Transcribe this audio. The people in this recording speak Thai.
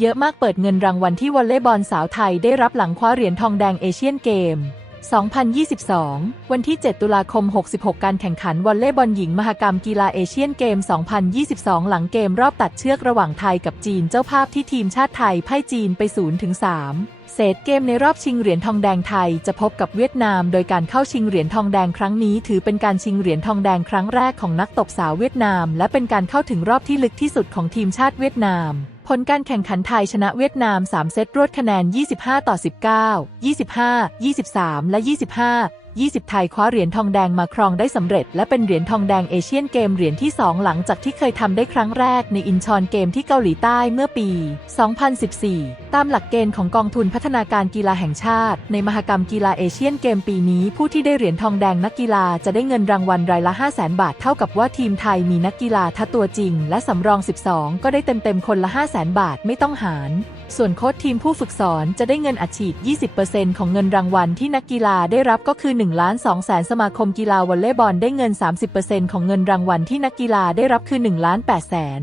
เยอะมากเปิดเงินรางวัลที่วอลเลย์บอลสาวไทยได้รับหลังคว้าเหรียญทองแดงเอเชียนเกม 2022 วันที่ 7 ตุลาคม 66 การแข่งขันวอลเลย์บอลหญิงมหกรรมกีฬาเอเชียนเกม 2022 หลังเกมรอบตัดเชือกระหว่างไทยกับจีนเจ้าภาพที่ทีมชาติไทยพ่ายจีนไป0ถึง3เศษเกมในรอบชิงเหรียญทองแดงไทยจะพบกับเวียดนาม โดยการเข้าชิงเหรียญทองแดงครั้งนี้ ถือเป็นการชิงเหรียญทองแดงครั้งแรกของนักตบสาวเวียดนาม และเป็นการเข้าถึงรอบที่ลึกที่สุดของทีมชาติเวียดนาม ผลการแข่งขันไทยชนะเวียดนาม 3 เซตรวดคะแนน 25 ต่อ 19 25 23 และ 25 20 ไทยคว้าเหรียญทองแดงมาครองได้สำเร็จ และเป็นเหรียญทองแดงเอเชียนเกมเหรียญที่ 2 หลังจากที่เคยทำได้ครั้งแรกในอินชอนเกมที่เกาหลีใต้เมื่อปี 2014 ตามหลักเกณฑ์ของกองทุนพัฒนาการกีฬาแห่งชาติ ในมหกรรมกีฬาเอเชียนเกมปีนี้ผู้ที่ได้เหรียญทองแดงนักกีฬาจะได้เงินรางวัลรายละ 5 0 0 0 0 0 บาท เท่ากับว่าทีมไทยมีนักกีฬาทั้งตัวจริง และสำรอง 12 ก็ได้เต็มๆคนละ 5 0 0 0 0 0 บาทไม่ต้องหาร ส่วนโค้ชทีมผู้ฝึกสอนจะได้เงินอัดฉีด 20%ของเงินรางวัลที่นักกีฬาได้รับก็คือ1ล้าน2แสนสมาคมกีฬาวอลเลย์บอลได้เงิน 30%ของเงินรางวัลที่นักกีฬาได้รับคือ1ล้าน8แสน